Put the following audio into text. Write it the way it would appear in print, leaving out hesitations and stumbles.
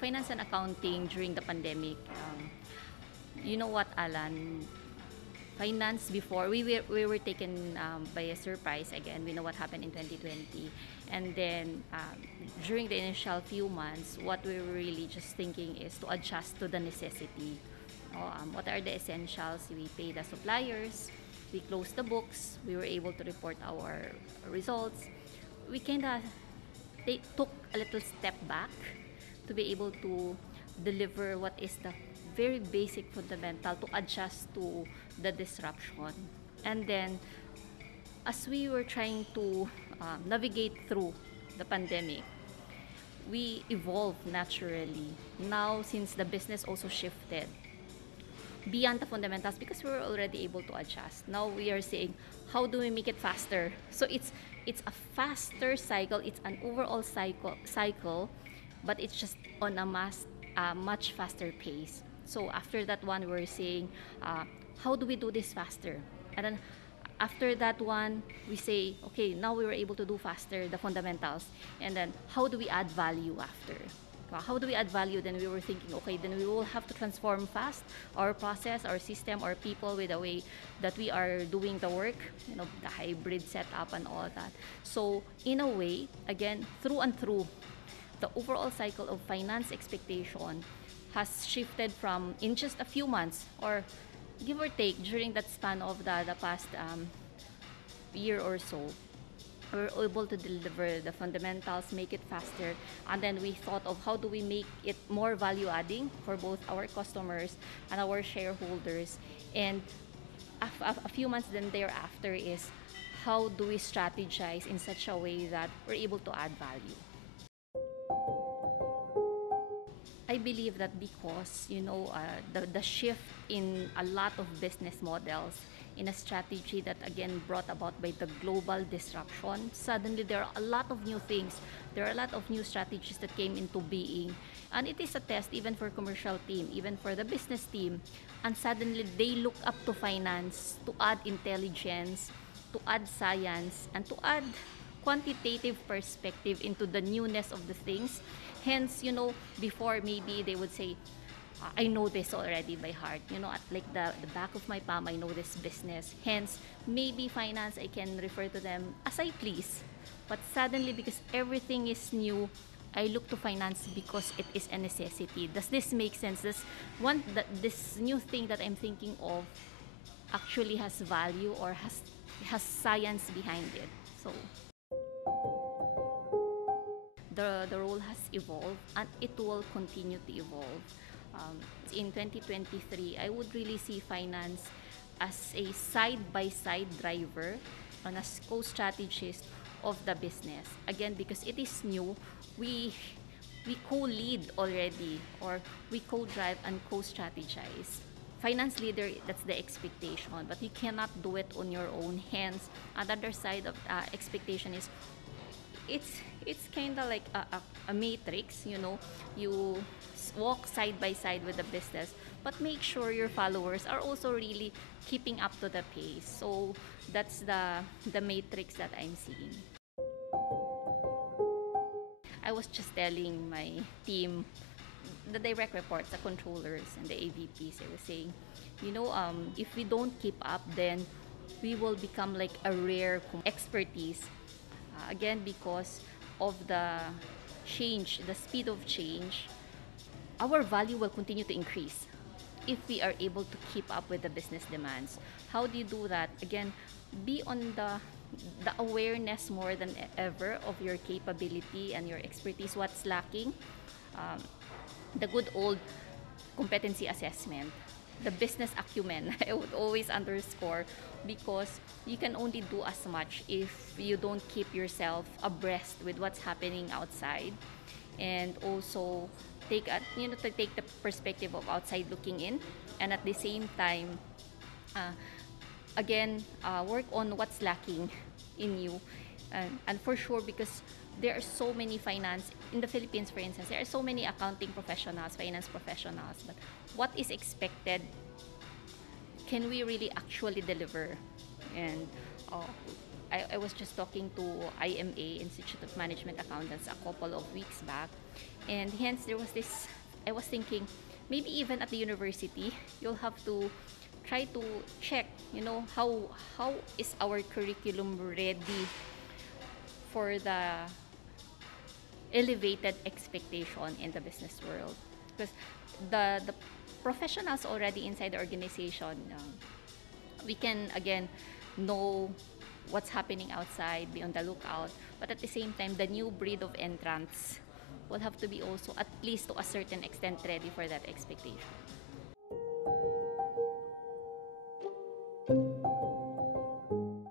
finance and accounting during the pandemic, you know what, Alan? Finance before, we were taken by a surprise again. We know what happened in 2020. And then during the initial few months, what we were really just thinking is to adjust to the necessity. What are the essentials? We pay the suppliers, we closed the books, we were able to report our results. We kind of took a little step back to be able to deliver what is the very basic fundamental to adjust to the disruption. And then as we were trying to navigate through the pandemic, we evolved naturally. Now, since the business also shifted beyond the fundamentals, because we were already able to adjust, now we are saying, how do we make it faster? So it's a faster cycle, it's an overall cycle, but it's just on a much faster pace. So after that one, we're saying, how do we do this faster? And then after that one, we say, okay, now we were able to do faster the fundamentals. And then how do we add value after? How do we add value? Then we were thinking, okay, then we will have to transform fast our process, our system, our people with the way that we are doing the work, the hybrid setup and all that. So in a way, again, through and through, the overall cycle of finance expectation has shifted from in just a few months, or give or take during that span of the past year or so, we're able to deliver the fundamentals, make it faster, and then we thought of how do we make it more value adding for both our customers and our shareholders. And a few months then thereafter is how do we strategize in such a way that we're able to add value. I believe that because the shift in a lot of business models, in a strategy that again brought about by the global disruption, suddenly there are a lot of new things, there are a lot of new strategies that came into being, and it is a test even for commercial team, even for the business team, and suddenly they look up to finance to add intelligence, to add science, and to add quantitative perspective into the newness of the things. Hence, before maybe they would say, I know this already by heart. At like the back of my palm, I know this business. Hence, maybe finance, I can refer to them as I please. But suddenly, because everything is new, I look to finance because it is a necessity. Does this make sense? This new thing that I'm thinking of actually has value or has science behind it. So the role has evolved and it will continue to evolve. In 2023, I would really see finance as a side-by-side driver and as co-strategist of the business. Again, because it is new, we co-lead already, or we co-drive and co-strategize. Finance leader, that's the expectation, but you cannot do it on your own. Hence, another side of expectation is it's kind of like a matrix. You walk side by side with the business, but make sure your followers are also really keeping up to the pace. So that's the matrix that I'm seeing. I was just telling my team, the direct reports, the controllers and the AVPs, I was saying, if we don't keep up, then we will become like a rare expertise. Again, because of the change, the speed of change, our value will continue to increase if we are able to keep up with the business demands. How do you do that? Again, be on the awareness more than ever of your capability and your expertise, what's lacking. The good old competency assessment, the business acumen, I would always underscore, because you can only do as much if you don't keep yourself abreast with what's happening outside, and also take the perspective of outside looking in, and at the same time, work on what's lacking in you, and for sure, because there are so many finance in the Philippines, for instance, there are so many accounting professionals, finance professionals, but what is expected, can we really actually deliver? And I was just talking to IMA, Institute of Management Accountants, a couple of weeks back, And hence there was this, I was thinking maybe even at the university you'll have to try to check, how is our curriculum ready for the elevated expectation in the business world, because the professionals already inside the organization, we can again know what's happening outside, be on the lookout, but at the same time the new breed of entrants will have to be also at least to a certain extent ready for that expectation.